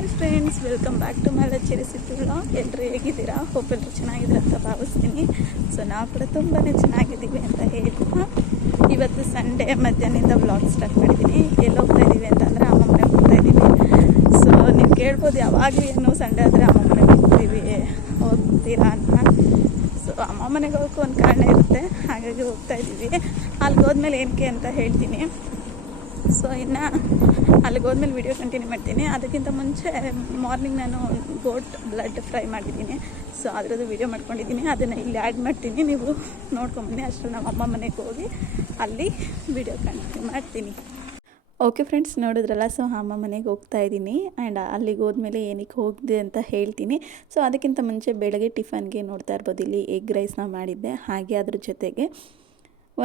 Hi friends welcome back to my Lachchi recipe vlog ಎಲ್ಲರೂ ಹೇಗಿದ್ದೀರಾ? Hope ಎಲ್ಲರೂ ಚೆನ್ನಾಗಿದ್ದೀರಾ ಅಂತ ಭಾವಿಸ್ತೀನಿ. ಸೊ ನಾವು ಕೂಡ ತುಂಬಾ ಚೆನ್ನಾಗಿದ್ದೀವಿ ಅಂತ ಹೇಳ್ತಾ, ಇವತ್ತು ಸಂಡೇ ಮಧ್ಯಾಹ್ನದಿಂದ ಬ್ಲಾಗ್ ಸ್ಟಾರ್ಟ್ ಮಾಡಿದ್ದೀನಿ ಎಲ್ಲಿ ಹೋಗ್ತಾ ಇದ್ದೀವಿ ಅಂತಂದರೆ ಅಮ್ಮಮ್ಮನೆ ಹೋಗ್ತಾ ಇದ್ದೀವಿ ಸೊ ನೀವು ಕೇಳ್ಬೋದು ಯಾವಾಗಲೂ ಏನು ಸಂಡೇ ಆದರೆ ಅಮ್ಮಮ್ಮನೆ ಹೋಗ್ತೀವಿ ಹೋಗ್ತೀರಾ ಅಂತ. ಸೊ ಅಮ್ಮ ಮನೆಗೆ ಹೋಗೋಕ್ಕೂ ಒಂದು ಕಾರಣ ಇರುತ್ತೆ, ಹಾಗಾಗಿ ಹೋಗ್ತಾ ಇದ್ದೀವಿ ಅಲ್ಲಿಗೆ ಹೋದ್ಮೇಲೆ ಏನಕ್ಕೆ ಅಂತ ಹೇಳ್ತೀನಿ. ಸೊ ಇನ್ನು ಅಲ್ಲಿಗೆ ಹೋದ್ಮೇಲೆ ವಿಡಿಯೋ ಕಂಟಿನ್ಯೂ ಮಾಡ್ತೀನಿ. ಅದಕ್ಕಿಂತ ಮುಂಚೆ ಮಾರ್ನಿಂಗ್ ನಾನು ಗೋಟ್ ಬ್ಲಡ್ ಫ್ರೈ ಮಾಡಿದ್ದೀನಿ. ಸೊ ಅದರದ್ದು ವಿಡಿಯೋ ಮಾಡ್ಕೊಂಡಿದ್ದೀನಿ. ಅದನ್ನು ಇಲ್ಲಿ ಆ್ಯಡ್ ಮಾಡ್ತೀನಿ. ನೀವು ನೋಡ್ಕೊಂಬನ್ನಿ. ಅಷ್ಟರಲ್ಲಿ ನಮ್ಮ ಅಮ್ಮ ಮನೆಗೆ ಹೋಗಿ ಅಲ್ಲಿ ವಿಡಿಯೋ ಕಂಟಿನ್ಯೂ ಮಾಡ್ತೀನಿ. ಓಕೆ ಫ್ರೆಂಡ್ಸ್ ನೋಡಿದ್ರಲ್ಲ? ಸೊ ಅಮ್ಮ ಮನೆಗೆ ಹೋಗ್ತಾ ಇದ್ದೀನಿ. ಆ್ಯಂಡ್ ಅಲ್ಲಿಗೆ ಹೋದ್ಮೇಲೆ ಏನಕ್ಕೆ ಹೋಗಿದೆ ಅಂತ ಹೇಳ್ತೀನಿ. ಸೊ ಅದಕ್ಕಿಂತ ಮುಂಚೆ ಬೆಳಗ್ಗೆ ಟಿಫನ್ಗೆ ನೋಡ್ತಾ ಇರ್ಬೋದು. ಇಲ್ಲಿ ಎಗ್ ರೈಸ್ನ ಮಾಡಿದ್ದೆ. ಹಾಗೆ ಅದ್ರ ಜೊತೆಗೆ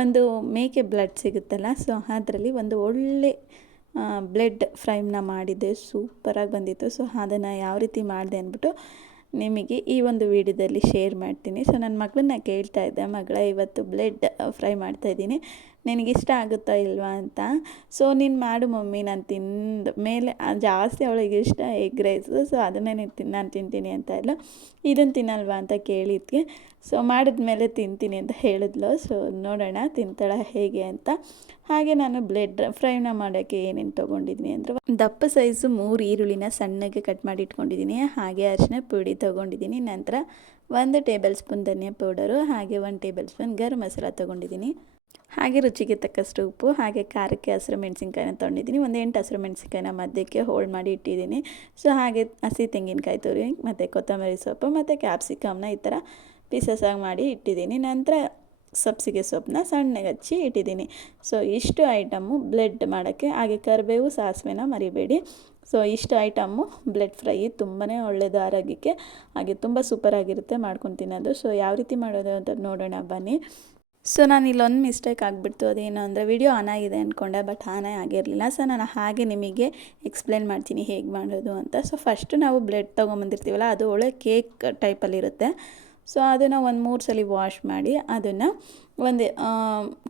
ಒಂದು ಮೇಕೆ ಬ್ಲಡ್ ಸಿಗುತ್ತಲ್ಲ? ಸೊ ಅದರಲ್ಲಿ ಒಂದು ಒಳ್ಳೆ ಬ್ಲಡ್ ಫ್ರೈಮ್ನ ಮಾಡಿದ್ದೆ, ಸೂಪರಾಗಿ ಬಂದಿತ್ತು. ಸೊ, ಅದನ್ನು ಯಾವ ರೀತಿ ಮಾಡಿದೆ ಅಂದ್ಬಿಟ್ಟು ನಿಮಗೆ ಈ ಒಂದು ವಿಡಿಯೋದಲ್ಲಿ ಶೇರ್ ಮಾಡ್ತೀನಿ. ಸೊ, ನನ್ನ ಮಗಳನ್ನ ಕೇಳ್ತಾ ಇದ್ದೆ, ಮಗಳ, ಇವತ್ತು ಬ್ಲೆಡ್ ಫ್ರೈ ಮಾಡ್ತಾ ಇದ್ದೀನಿ. ಇಷ್ಟ ಆಗುತ್ತಾ ಇಲ್ವಾ ಅಂತ? ಸೊ, ನೀನು ಮಾಡು ಮಮ್ಮಿ, ನಾನು ತಿಂದ, ಮೇಲೆ ಜಾಸ್ತಿ ಅವಳಿಗೆ ಇಷ್ಟ ಎಗ್ ರೈಸು. ಸೊ, ಅದನ್ನೇ ನೀನು ತಿನ್ ನಾನು ತಿಂತೀನಿ ಅಂತ ಇಲ್ಲ ಇದನ್ನು ತಿನ್ನಲ್ವಾ ಅಂತ ಕೇಳಿದ್ಕೆ ಸೊ ಮಾಡಿದ್ಮೇಲೆ ತಿಂತೀನಿ ಅಂತ ಹೇಳಿದ್ಲು. ಸೊ ನೋಡೋಣ ತಿಂತಾಳ ಹೇಗೆ ಅಂತ. ಹಾಗೆ ನಾನು ಬ್ಲೆಡ್ ಫ್ರೈನ ಮಾಡೋಕ್ಕೆ ಏನೇನು ತೊಗೊಂಡಿದ್ದೀನಿ ಅಂದರೆ ದಪ್ಪ ಸೈಜು ಮೂರು ಈರುಳ್ಳಿನ ಸಣ್ಣಗೆ ಕಟ್ ಮಾಡಿ ಇಟ್ಕೊಂಡಿದ್ದೀನಿ. ಹಾಗೆ ಅರಿಶಿನ ಪುಡಿ ತೊಗೊಂಡಿದ್ದೀನಿ. ನಂತರ ಒಂದು ಟೇಬಲ್ ಸ್ಪೂನ್ ಧನಿಯಾ ಪೌಡರು ಹಾಗೆ ಒಂದು ಟೇಬಲ್ ಸ್ಪೂನ್ ಗರಂ ಮಸಾಲ ತೊಗೊಂಡಿದ್ದೀನಿ. ಹಾಗೆ ರುಚಿಗೆ ತಕ್ಕಷ್ಟು ಉಪ್ಪು, ಹಾಗೆ ಖಾರಕ್ಕೆ ಹಸಿರು ಮೆಣಸಿನ್ಕಾಯಿನ ತೊಗೊಂಡಿದ್ದೀನಿ. ಒಂದು ಎಂಟು ಹಸಿರು ಮೆಣಸಿನ್ಕಾಯಿನ ಮಧ್ಯಕ್ಕೆ ಹೋಲ್ಡ್ ಮಾಡಿ ಇಟ್ಟಿದ್ದೀನಿ. ಸೊ ಹಾಗೆ ಹಸಿ ತೆಂಗಿನಕಾಯಿ ತುರಿ, ಮತ್ತು ಕೊತ್ತಂಬರಿ ಸೊಪ್ಪು, ಮತ್ತು ಕ್ಯಾಪ್ಸಿಕಮ್ನ ಈ ಥರ ಪೀಸಸ್ ಆಗಿ ಮಾಡಿ ಇಟ್ಟಿದ್ದೀನಿ. ನಂತರ ಸಬ್ಸಿಗೆ ಸೊಪ್ಪನ್ನ ಸಣ್ಣಗೆ ಹಚ್ಚಿ ಇಟ್ಟಿದ್ದೀನಿ. ಸೊ ಇಷ್ಟು ಐಟಮ್ಮು ಬ್ಲೆಡ್ ಮಾಡೋಕ್ಕೆ, ಹಾಗೆ ಕರಿಬೇವು, ಸಾಸಿವೆನ ಮರಿಬೇಡಿ. ಸೊ ಇಷ್ಟು ಐಟಮ್ಮು ಬ್ಲೆಡ್ ಫ್ರೈ ತುಂಬಾ ಒಳ್ಳೆಯದು ಆರೋಗ್ಯಕ್ಕೆ, ಹಾಗೆ ತುಂಬ ಸೂಪರಾಗಿರುತ್ತೆ ಮಾಡ್ಕೊಂಡು ತಿನ್ನೋದು. ಸೊ ಯಾವ ರೀತಿ ಮಾಡೋದು ಅಂತ ನೋಡೋಣ, ಬನ್ನಿ. ಸೊ ನಾನು ಇಲ್ಲೊಂದು ಮಿಸ್ಟೇಕ್ ಆಗಿಬಿಡ್ತು. ಅದೇನು ಅಂದರೆ ವಿಡಿಯೋ ಆನ್ ಆಗಿದೆ ಅಂದ್ಕೊಂಡೆ ಬಟ್ ಆನೇ ಆಗಿರಲಿಲ್ಲ. ಸೊ ನಾನು ಹಾಗೆ ನಿಮಗೆ ಎಕ್ಸ್ಪ್ಲೇನ್ ಮಾಡ್ತೀನಿ ಹೇಗೆ ಮಾಡೋದು ಅಂತ. ಸೊ ಫಸ್ಟು ನಾವು ಬ್ಲೆಡ್ ತೊಗೊಂಬಂದಿರ್ತೀವಲ್ಲ, ಅದು ಒಳ್ಳೆ ಕೇಕ್ ಟೈಪಲ್ಲಿರುತ್ತೆ ಸೊ ಅದನ್ನು ಒಂದು ಮೂರು ಸಲ ವಾಶ್ ಮಾಡಿ ಅದನ್ನು ಒಂದು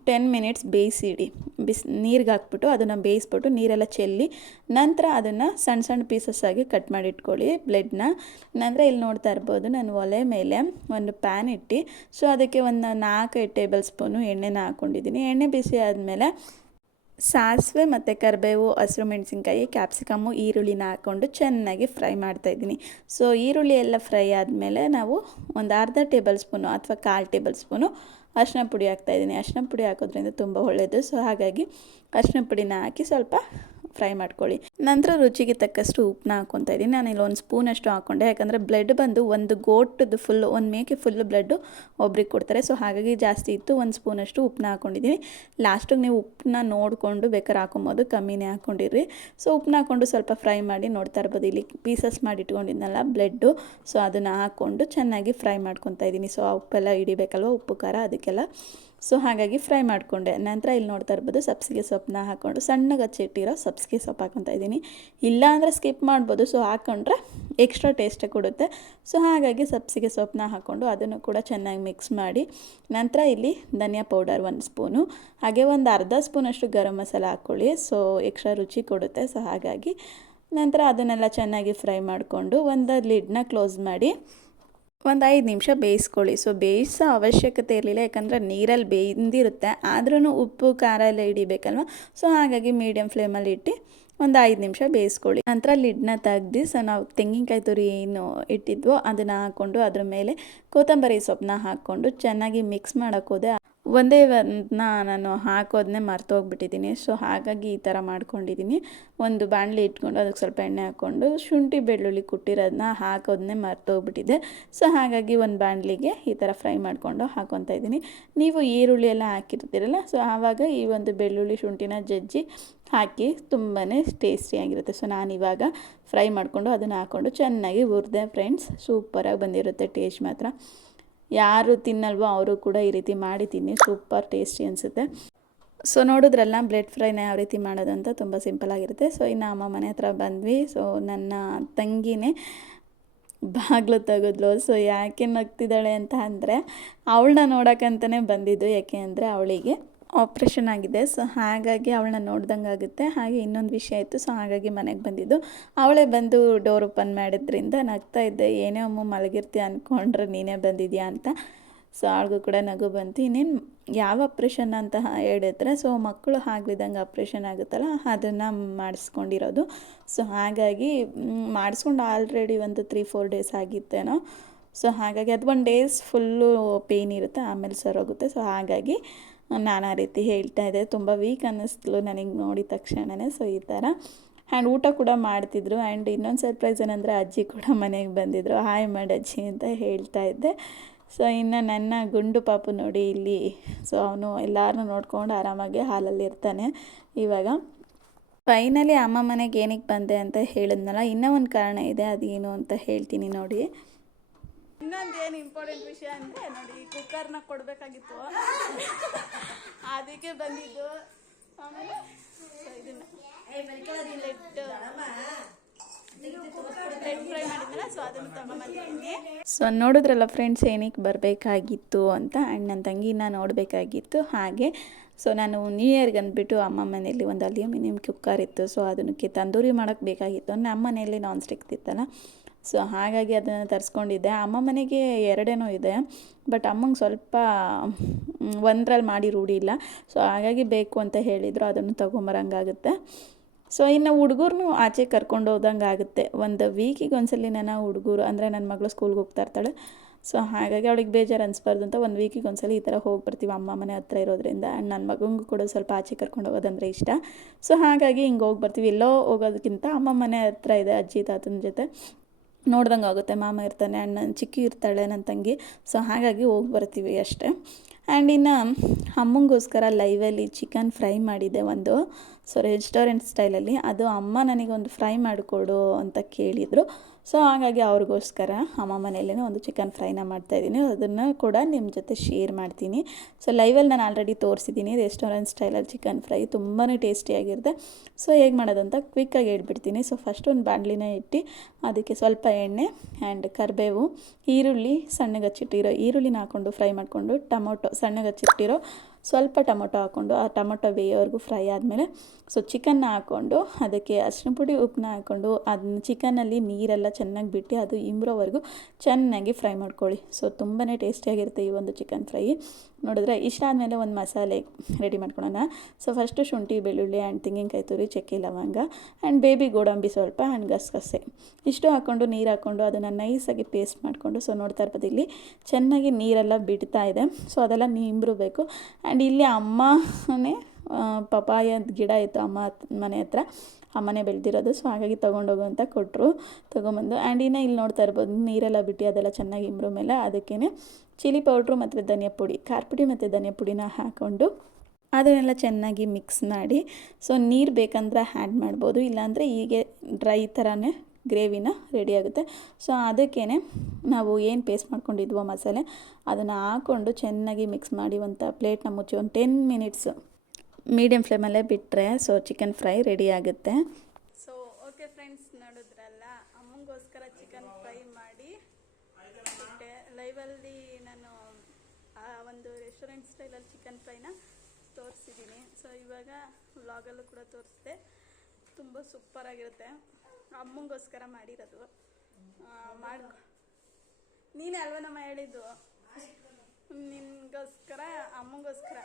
ಟೆನ್ ಮಿನಿಟ್ಸ್ ಬೇಯಿಸಿಡಿ. ಬಿಸಿ, ನೀರಿಗೆ ಹಾಕ್ಬಿಟ್ಟು ಅದನ್ನು ಬೇಯಿಸ್ಬಿಟ್ಟು ನೀರೆಲ್ಲ ಚೆಲ್ಲಿ ನಂತರ ಅದನ್ನು ಸಣ್ಣ ಸಣ್ಣ ಪೀಸಸ್ ಆಗಿ ಕಟ್ ಮಾಡಿ ಇಟ್ಕೊಳ್ಳಿ ಬ್ಲೆಡ್ನ ನಂತರ ಇಲ್ಲಿ ನೋಡ್ತಾ ಇರ್ಬೋದು ನಾನು ಒಲೆ ಮೇಲೆ ಒಂದು ಪ್ಯಾನ್ ಇಟ್ಟು. ಸೊ ಅದಕ್ಕೆ ಒಂದು ನಾಲ್ಕೈದು ಟೇಬಲ್ ಸ್ಪೂನು ಎಣ್ಣೆನ ಹಾಕ್ಕೊಂಡಿದ್ದೀನಿ ಎಣ್ಣೆ ಬಿಸಿ ಆದಮೇಲೆ ಸಾಸಿವೆ ಮತ್ತು ಕರಿಬೇವು, ಹಸಿರು ಮೆಣಸಿನ್ಕಾಯಿ ಕ್ಯಾಪ್ಸಿಕಮ್ಮು ಈರುಳ್ಳಿನ ಹಾಕ್ಕೊಂಡು ಚೆನ್ನಾಗಿ ಫ್ರೈ ಮಾಡ್ತಾಯಿದ್ದೀನಿ ಸೊ, ಈರುಳ್ಳಿ ಎಲ್ಲ ಫ್ರೈ ಆದಮೇಲೆ ನಾವು ಒಂದು ಅರ್ಧ ಟೇಬಲ್ ಸ್ಪೂನು ಅಥವಾ ಕಾಲು ಟೇಬಲ್ ಸ್ಪೂನು ಅರಿಶಿನ ಪುಡಿ ಹಾಕ್ತಾಯಿದ್ದೀನಿ ಅರಿಶಿನ ಪುಡಿ ಹಾಕೋದ್ರಿಂದ ತುಂಬ ಒಳ್ಳೆಯದು ಸೊ, ಹಾಗಾಗಿ ಅರಿಶಿನ ಪುಡಿನ ಹಾಕಿ ಸ್ವಲ್ಪ ಫ್ರೈ ಮಾಡ್ಕೊಳ್ಳಿ. ನಂತರ ರುಚಿಗೆ ತಕ್ಕಷ್ಟು ಉಪ್ಪನ್ನ ಹಾಕೊತಾ ಇದ್ದೀನಿ. ನಾನು ಇಲ್ಲಿ ಒಂದು ಸ್ಪೂನಷ್ಟು ಹಾಕ್ಕೊಂಡೆ ಯಾಕಂದರೆ ಬ್ಲಡ್ ಬಂದು ಒಂದು ಗೋಟದ್ದು ಫುಲ್ ಒಂದು ಮೇಕೆ ಫುಲ್ ಬ್ಲಡ್ಡು ಒಬ್ರಿಗೆ ಕೊಡ್ತಾರೆ. ಸೊ ಹಾಗಾಗಿ ಜಾಸ್ತಿ ಇತ್ತು. ಒಂದು ಸ್ಪೂನಷ್ಟು ಉಪ್ಪನ್ನ ಹಾಕೊಂಡಿದ್ದೀನಿ. ಲಾಸ್ಟಿಗೆ ನೀವು ಉಪ್ಪನ್ನ ನೋಡಿಕೊಂಡು ಬೇಕಾದ್ರೆ ಹಾಕೊಬೋದು. ಕಮ್ಮಿನೇ ಹಾಕ್ಕೊಂಡಿರಿ ಸೊ ಉಪ್ಪನ್ನ ಹಾಕ್ಕೊಂಡು ಸ್ವಲ್ಪ ಫ್ರೈ ಮಾಡಿ ನೋಡ್ತಾ ಇರ್ಬೋದು. ಇಲ್ಲಿ ಪೀಸಸ್ ಮಾಡಿ ಇಟ್ಕೊಂಡಿದ್ನಲ್ಲ ಬ್ಲೆಡ್ಡು ಸೊ ಅದನ್ನು ಹಾಕ್ಕೊಂಡು ಚೆನ್ನಾಗಿ ಫ್ರೈ ಮಾಡ್ಕೊತಾ ಇದ್ದೀನಿ. ಸೊ ಆ ಉಪ್ಪೆಲ್ಲ ಹಿಡಿಬೇಕಲ್ವ? ಉಪ್ಪು ಖಾರ ಅದಕ್ಕೆಲ್ಲ. ಸೊ ಹಾಗಾಗಿ ಫ್ರೈ ಮಾಡಿಕೊಂಡೆ. ನಂತರ ಇಲ್ಲಿ ನೋಡ್ತಾ ಇರ್ಬೋದು, ಸಬ್ಸಿಗೆ ಸೊಪ್ಪನ್ನ ಹಾಕ್ಕೊಂಡು ಸಣ್ಣಗೆ ಹಚ್ಚಿಟ್ಟಿರೋ ಸಬ್ಸಿಗೆ ಸೊಪ್ಪು ಹಾಕೊತಾ ಇದ್ದೀನಿ. ಇಲ್ಲ ಅಂದರೆ ಸ್ಕಿಪ್ ಮಾಡ್ಬೋದು ಸೊ ಹಾಕ್ಕೊಂಡ್ರೆ ಎಕ್ಸ್ಟ್ರಾ ಟೇಸ್ಟೇ ಕೊಡುತ್ತೆ. ಸೊ ಹಾಗಾಗಿ ಸಬ್ಸಿಗೆ ಸೊಪ್ಪನ್ನ ಹಾಕ್ಕೊಂಡು ಅದನ್ನು ಕೂಡ ಚೆನ್ನಾಗಿ ಮಿಕ್ಸ್ ಮಾಡಿ. ನಂತರ ಇಲ್ಲಿ ಧನಿಯಾ ಪೌಡರ್ ಒಂದು ಸ್ಪೂನು ಹಾಗೆ ಒಂದು ಅರ್ಧ ಸ್ಪೂನಷ್ಟು ಗರಂ ಮಸಾಲ ಹಾಕ್ಕೊಳ್ಳಿ. ಸೊ ಎಕ್ಸ್ಟ್ರಾ ರುಚಿ ಕೊಡುತ್ತೆ. ಸೊ ಹಾಗಾಗಿ ನಂತರ ಅದನ್ನೆಲ್ಲ ಚೆನ್ನಾಗಿ ಫ್ರೈ ಮಾಡಿಕೊಂಡು ಒಂದು ಲಿಡ್ನ ಕ್ಲೋಸ್ ಮಾಡಿ ಒಂದು ಐದು ನಿಮಿಷ ಬೇಯಿಸ್ಕೊಳ್ಳಿ. ಸೊ ಬೇಯಿಸೋ ಅವಶ್ಯಕತೆ ಇರಲಿಲ್ಲ, ಯಾಕಂದರೆ ನೀರಲ್ಲಿ ಬೇಯ್ದಿರುತ್ತೆ. ಆದ್ರೂ ಉಪ್ಪು, ಖಾರ ಎಲ್ಲ ಹಿಡಿಬೇಕಲ್ವ? ಸೊ ಹಾಗಾಗಿ ಮೀಡಿಯಮ್ ಫ್ಲೇಮಲ್ಲಿ ಇಟ್ಟು ಒಂದು ಐದು ನಿಮಿಷ ಬೇಯಿಸ್ಕೊಳ್ಳಿ. ನಂತರ ಲಿಡ್ನ ತೆಗ್ದು ಸೊ ನಾವು ತೆಂಗಿನಕಾಯಿ ತುರಿ ಏನು ಇಟ್ಟಿದ್ವೋ ಅದನ್ನು ಹಾಕ್ಕೊಂಡು ಅದ್ರ ಮೇಲೆ ಕೊತ್ತಂಬರಿ ಸೊಪ್ಪನ್ನ ಹಾಕ್ಕೊಂಡು ಚೆನ್ನಾಗಿ ಮಿಕ್ಸ್ ಮಾಡೋಕೆ ಹೋದೆ ಒಂದೇ ಒಂದನ್ನ ನಾನು ಹಾಕೋದನ್ನೇ ಮರ್ತೋಗ್ಬಿಟ್ಟಿದ್ದೀನಿ. ಸೊ ಹಾಗಾಗಿ ಈ ಥರ ಮಾಡ್ಕೊಂಡಿದ್ದೀನಿ. ಒಂದು ಬಾಣಲಿ ಇಟ್ಕೊಂಡು ಅದಕ್ಕೆ ಸ್ವಲ್ಪ ಎಣ್ಣೆ ಹಾಕ್ಕೊಂಡು ಶುಂಠಿ, ಬೆಳ್ಳುಳ್ಳಿ ಕುಟ್ಟಿರೋದನ್ನ ಹಾಕೋದನ್ನೇ ಮರ್ತೋಗ್ಬಿಟ್ಟಿದ್ದೆ ಸೊ ಹಾಗಾಗಿ ಒಂದು ಬಾಣಲಿಗೆ ಈ ಥರ ಫ್ರೈ ಮಾಡಿಕೊಂಡು ಹಾಕೊತಾ ಇದ್ದೀನಿ. ನೀವು ಈರುಳ್ಳಿ ಎಲ್ಲ ಹಾಕಿರ್ತೀರಲ್ಲ ಸೊ ಆವಾಗ ಈ ಒಂದು ಬೆಳ್ಳುಳ್ಳಿ, ಶುಂಠಿನ ಜಜ್ಜಿ ಹಾಕಿ ತುಂಬಾ ಟೇಸ್ಟಿಯಾಗಿರುತ್ತೆ ಸೊ ನಾನು ಇವಾಗ ಫ್ರೈ ಮಾಡಿಕೊಂಡು ಅದನ್ನು ಹಾಕ್ಕೊಂಡು ಚೆನ್ನಾಗಿ ಹುರಿದೆ ಫ್ರೆಂಡ್ಸ್ ಸೂಪರಾಗಿ ಬಂದಿರುತ್ತೆ ಟೇಸ್ಟ್ ಮಾತ್ರ. ಯಾರು ತಿನ್ನಲ್ವೋ ಅವರು ಕೂಡ ಈ ರೀತಿ ಮಾಡಿ ತಿನ್ನಿ. ಸೂಪರ್ ಟೇಸ್ಟಿ ಅನಿಸುತ್ತೆ. ಸೊ ನೋಡಿದ್ರಲ್ಲ, ಬ್ರೆಡ್ ಫ್ರೈನ ಯಾವ ರೀತಿ ಮಾಡೋದು ಅಂತ ತುಂಬ ಸಿಂಪಲಾಗಿರುತ್ತೆ ಸೊ ಇನ್ನು ಅಮ್ಮ ಮನೆ ಹತ್ರ ಬಂದ್ವಿ. ಸೊ ನನ್ನ ತಂಗಿನೇ ಬಾಗಿಲು ತೆಗೆದ್ಲು. ಸೊ ಯಾಕೆ ನಗ್ತಿದ್ದಾಳೆ ಅಂತ ಅಂದರೆ, ಅವಳನ್ನ ನೋಡೋಕ್ಕಂತಲೇ ಬಂದಿದ್ದು. ಯಾಕೆ ಅಂದರೆ, ಅವಳಿಗೆ ಆಪ್ರೇಷನ್ ಆಗಿದೆ. ಸೊ, ಹಾಗಾಗಿ ಅವಳನ್ನ ನೋಡ್ದಂಗೆ ಆಗುತ್ತೆ. ಹಾಗೆ ಇನ್ನೊಂದು ವಿಷಯ ಇತ್ತು. ಸೊ, ಹಾಗಾಗಿ ಮನೆಗೆ ಬಂದಿದ್ದು. ಅವಳೇ ಬಂದು ಡೋರ್ ಓಪನ್ ಮಾಡಿದ್ರಿಂದ ನಗ್ತಾ ಇದ್ದೆ. ಏನೇ ಅಮ್ಮ ಮಲಗಿರ್ತೀಯ ಅಂದ್ಕೊಂಡ್ರೆ ನೀನೇ ಬಂದಿದ್ಯಾ ಅಂತ. ಸೊ, ಅವಳಿಗೂ ಕೂಡ ನಗು ಬಂತು. ಇನ್ನೇನು ಯಾವ ಆಪ್ರೇಷನ್ ಅಂತ ಹೇಳಿದ್ರೆ, ಸೊ, ಮಕ್ಕಳು ಹಾಗಿದ್ದಂಗೆ ಆಪ್ರೇಷನ್ ಆಗುತ್ತಲ್ಲ, ಅದನ್ನು ಮಾಡಿಸ್ಕೊಂಡಿರೋದು. ಸೊ, ಹಾಗಾಗಿ ಮಾಡಿಸ್ಕೊಂಡು ಆಲ್ರೆಡಿ ಒಂದು ತ್ರೀ, ಫೋರ್ ಡೇಸ್ ಆಗಿತ್ತೇನೋ. ಸೊ, ಹಾಗಾಗಿ ಅದು ಒನ್ ಡೇಸ್ ಫುಲ್ಲು ಪೇಯ್ನ್ ಇರುತ್ತೆ, ಆಮೇಲೆ ಸರೋಗುತ್ತೆ. ಸೊ, ಹಾಗಾಗಿ ನಾನು ಆ ರೀತಿ ಹೇಳ್ತಾ ಇದ್ದೆ. ತುಂಬ ವೀಕ್ ಅನ್ನಿಸ್ತು ನನಗೆ ನೋಡಿದ ತಕ್ಷಣವೇ ಸೊ ಈ ಥರ ಆ್ಯಂಡ್ ಊಟ ಕೂಡ ಮಾಡ್ತಿದ್ರು. ಆ್ಯಂಡ್ ಇನ್ನೊಂದು ಸರ್ಪ್ರೈಸ್ ಏನಂದರೆ ಅಜ್ಜಿ ಕೂಡ ಮನೆಗೆ ಬಂದಿದ್ದರು ಹಾಯ್ ಮಾಡಿ ಅಜ್ಜಿ ಅಂತ ಹೇಳ್ತಾ ಇದ್ದೆ. ಸೊ ಇನ್ನು ನನ್ನ ಗುಂಡು ಪಾಪು ನೋಡಿ ಇಲ್ಲಿ. ಸೊ ಅವನು ಎಲ್ಲರನ್ನೂ ನೋಡ್ಕೊಂಡು ಆರಾಮಾಗಿ ಹಾಲಲ್ಲಿ ಇರ್ತಾನೆ ಇವಾಗ. ಫೈನಲಿ ಅಮ್ಮ ಮನೆಗೆ ಏನಕ್ಕೆ ಬಂದೆ ಅಂತ ಹೇಳಿದ್ನಲ್ಲ, ಇನ್ನೂ ಒಂದು ಕಾರಣ ಇದೆ, ಅದೇನು ಅಂತ ಹೇಳ್ತೀನಿ ನೋಡಿ. ಇನ್ನೊಂದು ಏನು ಇಂಪಾರ್ಟೆಂಟ್ ವಿಷಯ ಅಂದರೆ ನೋಡಿ ಕುಕ್ಕರ್ನ ಕೊಡಬೇಕಾಗಿತ್ತು. ಅದಕ್ಕೆ ಬಂದಿದ್ದು. ಆಮೇಲೆ ಇದನ್ನ ಬ್ರೆಡ್ ಫ್ರೈ ಮಾಡಿದ್ನಲ್ಲ ಸೊ ಅದನ್ನು ತಗೊಂಬಂದಿದ್ದೀನಿ ಸೊ ನೋಡಿದ್ರಲ್ಲ ಫ್ರೆಂಡ್ಸ್ ಏನಕ್ಕೆ ಬರಬೇಕಾಗಿತ್ತು ಅಂತ ಆ್ಯಂಡ್ ನನ್ನ ತಂಗಿನ ನೋಡಬೇಕಾಗಿತ್ತು ಹಾಗೆ. ಸೊ ನಾನು ನ್ಯೂ ಇಯರ್ಗೆ ಅಂದ್ಬಿಟ್ಟು ಅಮ್ಮ ಮನೆಯಲ್ಲಿ ಒಂದು ಅಲ್ಯೂಮಿನಿಯಂ ಕುಕ್ಕರ್ ಇತ್ತು. ಸೊ ಅದನ್ನಕ್ಕೆ ತಂದೂರಿ ಮಾಡೋಕ್ಕೆ ಬೇಕಾಗಿತ್ತು. ನಮ್ಮ ಮನೆಯಲ್ಲಿ ನಾನ್ ಸ್ಟಿಕ್ ಇತ್ತಲ್ಲ ಸೊ ಹಾಗಾಗಿ ಅದನ್ನು ತರಿಸ್ಕೊಂಡಿದ್ದೆ. ಅಮ್ಮ ಮನೆಗೆ ಎರಡೇನೋ ಇದೆ ಬಟ್ ಅಮ್ಮಂಗೆ ಸ್ವಲ್ಪ ಒಂದರಲ್ಲಿ ಮಾಡಿ ರೂಢಿ ಇಲ್ಲ ಸೊ ಹಾಗಾಗಿ ಬೇಕು ಅಂತ ಹೇಳಿದರು, ಅದನ್ನು ತೊಗೊಂಬರಂಗಾಗುತ್ತೆ. ಸೊ ಇನ್ನು ಹುಡುಗರ್ನು ಆಚೆ ಕರ್ಕೊಂಡು ಹೋದಂಗೆ ಆಗುತ್ತೆ ಒಂದು ವೀಕಿಗೆ ಒಂದ್ಸಲಿ ನನ್ನ ಹುಡುಗರು, ಅಂದರೆ ನನ್ನ ಮಗಳು ಸ್ಕೂಲ್ಗೆ ಹೋಗ್ತಾ ಇರ್ತಾಳೆ. ಸೊ ಹಾಗಾಗಿ ಅವಳಿಗೆ ಬೇಜಾರು ಅನಿಸ್ಬಾರ್ದು ಅಂತ ಒಂದು ವೀಕಿಗೆ ಒಂದ್ಸಲಿ ಈ ಥರ ಹೋಗಿ ಬರ್ತೀವಿ ಅಮ್ಮ ಮನೆ ಹತ್ರ ಇರೋದ್ರಿಂದ. ಆ್ಯಂಡ್ ನನ್ನ ಮಗಂಗೂ ಕೂಡ ಸ್ವಲ್ಪ ಆಚೆ ಕರ್ಕೊಂಡು ಹೋಗೋದಂದ್ರೆ ಇಷ್ಟ. ಸೊ ಹಾಗಾಗಿ ಹಿಂಗೆ ಹೋಗಿ ಬರ್ತೀವಿ ಎಲ್ಲೋ ಹೋಗೋದಕ್ಕಿಂತ ಅಮ್ಮ ಮನೆ ಹತ್ರ ಇದೆ ಅಜ್ಜಿ, ತಾತನ ಜೊತೆ. ನೋಡ್ದಂಗೆ ಆಗುತ್ತೆ. ಮಾಮ ಇರ್ತಾನೆ ಅಣ್ಣ ಚಿಕ್ಕಿ ಇರ್ತಾಳೆ ನನ್ನ ತಂಗಿ. ಸೊ ಹಾಗಾಗಿ ಹೋಗಿ ಬರ್ತೀವಿ ಅಷ್ಟೇ. ಆ್ಯಂಡ್ ಇನ್ನು ಅಮ್ಮಂಗೋಸ್ಕರ ಲೈವಲ್ಲಿ ಚಿಕನ್ ಫ್ರೈ ಮಾಡಿದೆ ಒಂದು. ಸೊ ರೆಸ್ಟೋರೆಂಟ್ ಸ್ಟೈಲಲ್ಲಿ. ಅದು ಅಮ್ಮ ನನಗೊಂದು ಫ್ರೈ ಮಾಡಿಕೊಡು ಅಂತ ಕೇಳಿದರು. ಸೊ ಹಾಗಾಗಿ ಅವ್ರಿಗೋಸ್ಕರ ಅಮ್ಮ ಮನೆಯಲ್ಲೇ ಒಂದು ಚಿಕನ್ ಫ್ರೈನ ಮಾಡ್ತಾಯಿದ್ದೀನಿ. ಅದನ್ನು ಕೂಡ ನಿಮ್ಮ ಜೊತೆ ಶೇರ್ ಮಾಡ್ತೀನಿ. ಸೊ ಲೈವಲ್ಲಿ ನಾನು ಆಲ್ರೆಡಿ ತೋರಿಸಿದ್ದೀನಿ. ರೆಸ್ಟೋರೆಂಟ್ ಸ್ಟೈಲಲ್ಲಿ ಚಿಕನ್ ಫ್ರೈ ತುಂಬಾ ಟೇಸ್ಟಿಯಾಗಿರುತ್ತೆ ಸೊ ಹೇಗೆ ಮಾಡೋದಂತ ಕ್ವಿಕ್ಕಾಗಿ ಹೇಳ್ಬಿಡ್ತೀನಿ. ಸೊ ಫಸ್ಟ್ ಒಂದು ಬಾಣಲಿನ ಇಟ್ಟು ಅದಕ್ಕೆ ಸ್ವಲ್ಪ ಎಣ್ಣೆ ಆ್ಯಂಡ್ ಕರಿಬೇವು, ಈರುಳ್ಳಿ ಸಣ್ಣಗೆ ಹಚ್ಚಿಟ್ಟಿರೋ ಈರುಳ್ಳಿನ ಹಾಕ್ಕೊಂಡು ಫ್ರೈ ಮಾಡಿಕೊಂಡು ಟೊಮೊಟೊ ಸಣ್ಣಗೆ ಹಚ್ಚಿಟ್ಟಿರೋ ಸ್ವಲ್ಪ ಟೊಮೊಟೊ ಹಾಕ್ಕೊಂಡು, ಆ ಟೊಮೊಟೊ ಬೇಯೋವರೆಗೂ ಫ್ರೈ ಆದಮೇಲೆ ಸೊ ಚಿಕನ್ನ ಹಾಕ್ಕೊಂಡು, ಅದಕ್ಕೆ ಅರಿಶಿನ ಪುಡಿ ಉಪ್ಪನ್ನ ಹಾಕ್ಕೊಂಡು, ಅದನ್ನ ಚಿಕನಲ್ಲಿ ನೀರೆಲ್ಲ ಚೆನ್ನಾಗಿ ಬಿಟ್ಟು ಅದು ಇಂಬ್ರೋವರೆಗೂ ಚೆನ್ನಾಗಿ ಫ್ರೈ ಮಾಡ್ಕೊಳ್ಳಿ. ಸೊ ತುಂಬಾ ಟೇಸ್ಟಿಯಾಗಿರುತ್ತೆ ಈ ಒಂದು ಚಿಕನ್ ಫ್ರೈ. ನೋಡಿದ್ರೆ ಇಷ್ಟ ಆದಮೇಲೆ ಒಂದು ಮಸಾಲೆ ರೆಡಿ ಮಾಡ್ಕೊಳ್ಳೋಣ ಸೊ ಫಸ್ಟು ಶುಂಠಿ, ಬೆಳ್ಳುಳ್ಳಿ ಆ್ಯಂಡ್ ತೆಂಗಿನಕಾಯಿ ತುರಿ, ಚಕ್ಕೆ, ಲವಂಗ ಆ್ಯಂಡ್ ಬೇಬಿ ಗೋಡಂಬಿ ಸ್ವಲ್ಪ ಆ್ಯಂಡ್ ಗಸಗಸೆ. ಇಷ್ಟು ಹಾಕ್ಕೊಂಡು ನೀರು ಹಾಕ್ಕೊಂಡು ಅದನ್ನು ನೈಸಾಗಿ ಪೇಸ್ಟ್ ಮಾಡಿಕೊಂಡು ಸೊ ನೋಡ್ತಾ ಇರ್ಬೋದು ಇಲ್ಲಿ ಚೆನ್ನಾಗಿ ನೀರೆಲ್ಲ ಬಿಡ್ತಾ ಇದೆ. ಸೊ ಅದೆಲ್ಲ ನಿಂಬರಬೇಕು ಆ್ಯಂಡ್ ಇಲ್ಲಿ ಅಮ್ಮನೇ ಪಪಾಯದ ಗಿಡ ಇತ್ತು ಅಮ್ಮ ಮನೆ ಹತ್ರ. ಅಮ್ಮನೇ ಬೆಳೆದಿರೋದು. ಸೊ ಹಾಗಾಗಿ ತೊಗೊಂಡೋಗು ಅಂತ ಕೊಟ್ಟರು ತೊಗೊಂಬಂದು ಆ್ಯಂಡ್ ಇನ್ನು ಇಲ್ಲಿ ನೋಡ್ತಾ ಇರ್ಬೋದು, ನೀರೆಲ್ಲ ಬಿಟ್ಟು, ಅದೆಲ್ಲ ಚೆನ್ನಾಗಿ ಇಂಬ್ರೂ ಮೇಲೆ ಅದಕ್ಕೇ ಚಿಲ್ಲಿ ಪೌಡ್ರು ಮತ್ತು ಧನಿಯಾ ಪುಡಿ, ಖಾರ ಪುಡಿ ಮತ್ತು ಧನಿಯಾ ಪುಡಿನ ಹಾಕ್ಕೊಂಡು ಅದನ್ನೆಲ್ಲ ಚೆನ್ನಾಗಿ ಮಿಕ್ಸ್ ಮಾಡಿ. ಸೊ ನೀರು ಬೇಕಂದ್ರೆ ಆ್ಯಡ್ ಮಾಡ್ಬೋದು. ಇಲ್ಲಾಂದರೆ ಹೀಗೆ ಡ್ರೈ ಥರನೇ ಗ್ರೇವಿನ ರೆಡಿ ಆಗುತ್ತೆ. ಸೊ ಅದಕ್ಕೇ ನಾವು ಏನು ಪೇಸ್ಟ್ ಮಾಡ್ಕೊಂಡಿದ್ವೋ ಮಸಾಲೆ, ಅದನ್ನು ಹಾಕ್ಕೊಂಡು ಚೆನ್ನಾಗಿ ಮಿಕ್ಸ್ ಮಾಡಿ ಒಂಥ ಪ್ಲೇಟ್ನ ಮುಚ್ಚಿ, ಒಂದು ಟೆನ್ ಮಿನಿಟ್ಸು ಮೀಡಿಯಮ್ ಫ್ಲೇಮಲ್ಲೇ ಬಿಟ್ಟರೆ ಸೊ ಚಿಕನ್ ಫ್ರೈ ರೆಡಿ ಆಗುತ್ತೆ. ಸೊ ಓಕೆ ಫ್ರೆಂಡ್ಸ್ ನೋಡಿದ್ರಲ್ಲ, ಅಮ್ಮಂಗೋಸ್ಕರ ಚಿಕನ್ ಫ್ರೈ ಮಾಡಿ ಲೈವಲ್ಲಿ ನಾನು, ಆ ಒಂದು ರೆಸ್ಟೋರೆಂಟ್ ಸ್ಟೈಲಲ್ಲಿ ಚಿಕನ್ ಫ್ರೈನ ತೋರಿಸಿದ್ದೀನಿ. ಸೊ ಇವಾಗ ವ್ಲಾಗಲ್ಲೂ ಕೂಡ ತೋರಿಸಿದೆ. ತುಂಬ ಸೂಪರಾಗಿರುತ್ತೆ ಅಮ್ಮಂಗೋಸ್ಕರ ಮಾಡಿರೋದು. ಮಾಡ್ಕೊ. ನೀನೇ ಅಲ್ವಾ ನಮ್ಮ ಹೇಳಿದ್ದು? ನಿನ್ಗೋಸ್ಕರ ಅಮ್ಮಗೋಸ್ಕರ.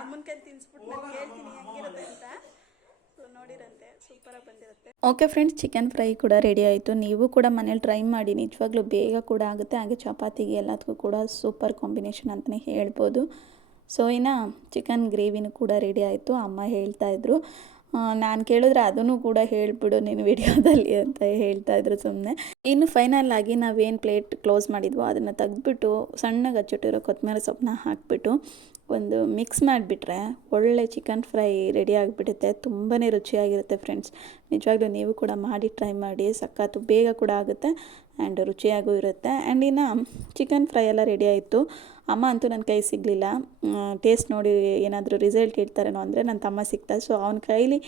ಅಮ್ಮನ ಕೈ ತಿನ್ಸ್ಬಿಟ್ಟು ನಾನು ಹೇಳ್ತೀನಿ ಹೆಂಗಿರುತ್ತೆ ಅಂತ. ಸೊ ನೋಡಿರಂತೆ ಸೂಪರಾಗಿ ಬಂದಿರುತ್ತೆ. ಓಕೆ ಫ್ರೆಂಡ್ಸ್ ಚಿಕನ್ ಫ್ರೈ ಕೂಡ ರೆಡಿ ಆಯಿತು. ನೀವು ಕೂಡ ಮನೇಲಿ ಟ್ರೈ ಮಾಡಿ. ನಿಜವಾಗ್ಲೂ ಬೇಗ ಕೂಡ ಆಗುತ್ತೆ. ಹಾಗೆ ಚಪಾತಿಗೆ ಎಲ್ಲದಕ್ಕೂ ಕೂಡ ಸೂಪರ್ ಕಾಂಬಿನೇಷನ್ ಅಂತಲೇ ಹೇಳ್ಬೋದು. ಸೊ ಇನ್ನು ಚಿಕನ್ ಗ್ರೇವಿನೂ ಕೂಡ ರೆಡಿ ಆಯಿತು. ಅಮ್ಮ ಹೇಳ್ತಾಯಿದ್ರು ನಾನು ಕೇಳಿದ್ರೆ ಅದನ್ನು ಕೂಡ ಹೇಳಿಬಿಡು ನೀನು ವಿಡಿಯೋದಲ್ಲಿ ಅಂತ ಹೇಳ್ತಾ ಇದ್ರು ಸುಮ್ಮನೆ ಇನ್ನು ಫೈನಲ್ ಆಗಿ ನಾವೇನು ಪ್ಲೇಟ್ ಕ್ಲೋಸ್ ಮಾಡಿದ್ವೋ ಅದನ್ನು ತೆಗೆದ್ಬಿಟ್ಟು ಸಣ್ಣಗೆ ಹಚ್ಚಿಟ್ಟಿರೋ ಕೊತ್ತಂಬರಿ ಸೊಪ್ಪನ್ನ ಹಾಕಿಬಿಟ್ಟು ಒಂದು ಮಿಕ್ಸ್ ಮಾಡಿಬಿಟ್ರೆ ಒಳ್ಳೆ ಚಿಕನ್ ಫ್ರೈ ರೆಡಿ ಆಗಿಬಿಡುತ್ತೆ. ತುಂಬಾ ರುಚಿಯಾಗಿರುತ್ತೆ ಫ್ರೆಂಡ್ಸ್ ನಿಜವಾಗ್ಲೂ ನೀವು ಕೂಡ ಮಾಡಿ ಟ್ರೈ ಮಾಡಿ ಸಖತ್ತು ಬೇಗ ಕೂಡ ಆಗುತ್ತೆ ಆ್ಯಂಡ್ ರುಚಿಯಾಗೂ ಇರುತ್ತೆ. ಆ್ಯಂಡ್ ಇನ್ನು ಚಿಕನ್ ಫ್ರೈ ಎಲ್ಲ ರೆಡಿ ಆಯಿತು. ಅಮ್ಮ ಅಂತೂ ನನ್ನ ಕೈ ಸಿಗಲಿಲ್ಲ. ಟೇಸ್ಟ್ ನೋಡಿ ಏನಾದರೂ ರಿಸಲ್ಟ್ ಹೇಳ್ತಾರೇನೋ ಅಂದರೆ ನನ್ನ ತಮ್ಮ ಸಿಗ್ತಾ ಸೊ ಅವನ ಕೈಲಿ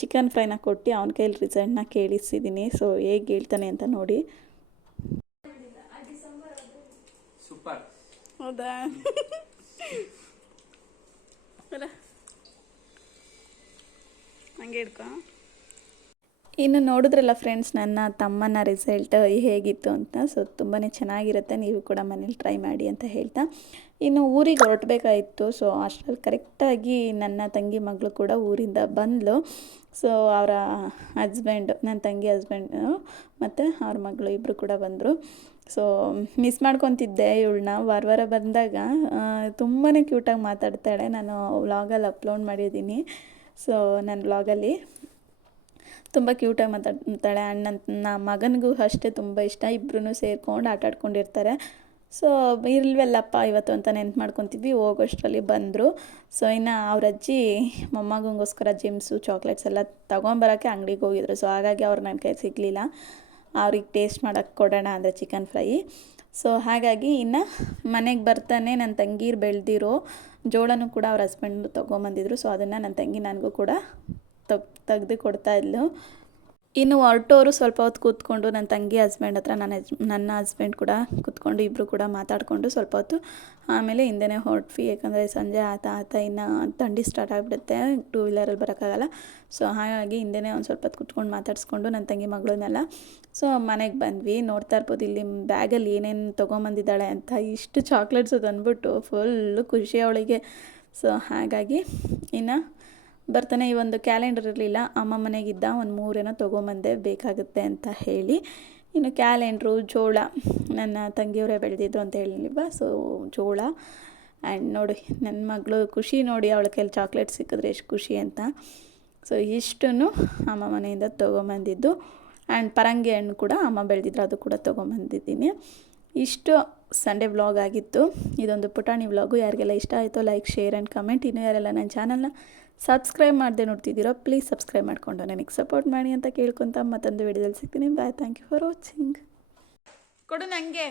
ಚಿಕನ್ ಫ್ರೈನ ಕೊಟ್ಟು ಅವನ ಕೈಲಿ ರಿಸಲ್ಟ್ನ ಕೇಳಿಸಿದ್ದೀನಿ ಸೊ ಹೇಗೆ ಹೇಳ್ತಾನೆ ಅಂತ ನೋಡಿ. ಸೂಪರ್. ಹೌದಾ? ಹಂಗೆ ಇನ್ನು ನೋಡಿದ್ರಲ್ಲ ಫ್ರೆಂಡ್ಸ್ ನನ್ನ ತಮ್ಮನ ರಿಸಲ್ಟ್ ಹೇಗಿತ್ತು ಅಂತ? ಸೊ ತುಂಬಾ ಚೆನ್ನಾಗಿರುತ್ತೆ. ನೀವು ಕೂಡ ಮನೇಲಿ ಟ್ರೈ ಮಾಡಿ ಅಂತ ಹೇಳ್ತಾ. ಇನ್ನು ಊರಿಗೆ ಹೊರಟಬೇಕಾಯಿತ್ತು ಸೊ ಅಷ್ಟರಲ್ಲಿ ಕರೆಕ್ಟಾಗಿ ನನ್ನ ತಂಗಿ ಮಗಳು ಕೂಡ ಊರಿಂದ ಬಂದಳು ಸೊ ಅವರ ಹಸ್ಬೆಂಡ್ ನನ್ನ ತಂಗಿ ಹಸ್ಬೆಂಡು ಮತ್ತು ಅವ್ರ ಮಗಳು ಇಬ್ಬರು ಕೂಡ ಬಂದರು. ಸೊ ಮಿಸ್ ಮಾಡ್ಕೊತಿದ್ದೆ ಇವಳನ್ನ ವಾರ ವಾರ ಬಂದಾಗ. ತುಂಬಾ ಕ್ಯೂಟಾಗಿ ಮಾತಾಡ್ತಾಳೆ. ನಾನು ವ್ಲಾಗಲ್ಲಿ ಅಪ್ಲೋಡ್ ಮಾಡಿದ್ದೀನಿ. ಸೊ ನನ್ನ ವ್ಲಾಗಲ್ಲಿ ತುಂಬ ಕ್ಯೂಟಾಗಿ ಮಾತಾಡ್ತಾಳೆ. ಅಣ್ಣನ ಮಗನಿಗೂ ಅಷ್ಟೇ ತುಂಬ ಇಷ್ಟ. ಇಬ್ಬರೂ ಸೇರ್ಕೊಂಡು ಆಟಾಡ್ಕೊಂಡಿರ್ತಾರೆ ಸೊ ಇಲ್ವಲ್ಲಪ್ಪ ಇವತ್ತು ಅಂತ ನೆನ್ಪು ಮಾಡ್ಕೊತಿದ್ವಿ. ಹೋಗೋಷ್ಟರಲ್ಲಿ ಬಂದರು. ಸೊ ಇನ್ನು ಅವ್ರ ಅಜ್ಜಿ, ಮೊಮ್ಮಗಂಗೋಸ್ಕರ ಜಿಮ್ಸು ಚಾಕ್ಲೇಟ್ಸ್ ಎಲ್ಲ ತೊಗೊಂಬರೋಕ್ಕೆ ಅಂಗಡಿಗೆ ಹೋಗಿದ್ರು. ಸೊ ಹಾಗಾಗಿ ಅವ್ರು ನನ್ನ ಕೈ ಸಿಗಲಿಲ್ಲ. ಅವ್ರಿಗೆ ಟೇಸ್ಟ್ ಮಾಡೋಕ್ಕೆ ಕೊಡೋಣ ಅಂದರೆ ಚಿಕನ್ ಫ್ರೈ. ಸೊ ಹಾಗಾಗಿ ಇನ್ನು ಮನೆಗೆ ಬರ್ತಾನೆ ನನ್ನ ತಂಗೀರು ಬೆಳೆದಿರೋ ಜೋಳನೂ ಕೂಡ ಅವ್ರ ಹಸ್ಬೆಂಡ್ ತೊಗೊಂಬಂದಿದ್ರು. ಸೊ ಅದನ್ನು ನನ್ನ ತಂಗಿ ನನಗೂ ಕೂಡ ತಗ್ ತೆಗೆದು ಕೊಡ್ತಾ ಇದ್ಲು. ಇನ್ನು ಹೊರಟೋರು ಸ್ವಲ್ಪ ಹೊತ್ತು ಕೂತ್ಕೊಂಡು ನನ್ನ ತಂಗಿ ಹಸ್ಬೆಂಡ್ ಹತ್ರ, ನನ್ನ ನನ್ನ ಹಸ್ಬೆಂಡ್ ಕೂಡ ಕೂತ್ಕೊಂಡು ಇಬ್ಬರು ಕೂಡ ಮಾತಾಡಿಕೊಂಡು ಸ್ವಲ್ಪ ಹೊತ್ತು ಆಮೇಲೆ ಹಿಂದೆನೇ ಹೊರಟ್ವಿ. ಯಾಕಂದರೆ ಸಂಜೆ ಆತ ಆತ ಇನ್ನು ಥಂಡಿ ಸ್ಟಾರ್ಟ್ ಆಗಿಬಿಡುತ್ತೆ ಟೂ ವೀಲರಲ್ಲಿ ಬರೋಕ್ಕಾಗಲ್ಲ. ಸೊ ಹಾಗಾಗಿ ಹಿಂದೆನೇ ಒಂದು ಸ್ವಲ್ಪ ಹೊತ್ತು ಕೂತ್ಕೊಂಡು ಮಾತಾಡಿಸ್ಕೊಂಡು ನನ್ನ ತಂಗಿ ಮಗಳನ್ನೆಲ್ಲ ಸೊ ಮನೆಗೆ ಬಂದ್ವಿ. ನೋಡ್ತಾ ಇರ್ಬೋದು ಇಲ್ಲಿ ಬ್ಯಾಗಲ್ಲಿ ಏನೇನು ತೊಗೊಂಬಂದಿದ್ದಾಳೆ ಅಂತ. ಇಷ್ಟು ಚಾಕ್ಲೇಟ್ಸು ತಂದ್ಬಿಟ್ಟು ಫುಲ್ಲು ಖುಷಿ ಅವಳಿಗೆ. ಸೊ ಹಾಗಾಗಿ ಇನ್ನು ಬರ್ತಾನೆ, ಈ ಒಂದು ಕ್ಯಾಲೆಂಡರ್ ಇರಲಿಲ್ಲ, ಅಮ್ಮ ಮನೆಗಿದ್ದ ಒಂದು ಮೂರೇನೋ ತೊಗೊಂಬಂದೆ, ಬೇಕಾಗುತ್ತೆ ಅಂತ ಹೇಳಿ, ಇನ್ನು ಕ್ಯಾಲೆಂಡ್ರು, ಜೋಳ, ನನ್ನ ತಂಗಿಯವರೇ ಬೆಳೆದಿದ್ರು ಅಂತ ಹೇಳಿಲ್ವ ಸೊ ಜೋಳ ಆ್ಯಂಡ್ ನೋಡಿ ನನ್ನ ಮಗಳು ಖುಷಿ ನೋಡಿ, ಅವಳ ಕೈಲಿ ಚಾಕ್ಲೇಟ್ ಸಿಕ್ಕಿದ್ರೆ ಎಷ್ಟು ಖುಷಿ ಅಂತ. ಸೊ ಇಷ್ಟನ್ನು ಅಮ್ಮ ಮನೆಯಿಂದ ತೊಗೊಂಬಂದಿದ್ದು ಆ್ಯಂಡ್ ಪರಂಗಿ ಹಣ್ಣು ಕೂಡ ಅಮ್ಮ ಬೆಳೆದಿದ್ರು, ಅದು ಕೂಡ ತೊಗೊಂಬಂದಿದ್ದೀನಿ. ಇಷ್ಟು ಸಂಡೇ ವ್ಲಾಗ್ ಆಗಿತ್ತು. ಇದೊಂದು ಪುಟಾಣಿ ವ್ಲಾಗು. ಯಾರಿಗೆಲ್ಲ ಇಷ್ಟ ಆಯಿತು, ಲೈಕ್, ಶೇರ್ ಆ್ಯಂಡ್ ಕಮೆಂಟ್ ಇನ್ನೂ ಯಾರೆಲ್ಲ ನನ್ನ ಚಾನಲ್ನ ಸಬ್ಸ್ಕ್ರೈಬ್ ಮಾಡದೆ ನೋಡ್ತಿದ್ದೀರೋ ಪ್ಲೀಸ್ ಸಬ್ಸ್ಕ್ರೈಬ್ ಮಾಡಿಕೊಂಡು ನನಗೆ ಸಪೋರ್ಟ್ ಮಾಡಿ ಅಂತ ಕೇಳ್ಕೊತ ಮತ್ತೊಂದು ವಿಡಿಯೋದಲ್ಲಿ ಸಿಗ್ತೀನಿ. Bye thank you for watching ಕೊಡು ನನಗೆ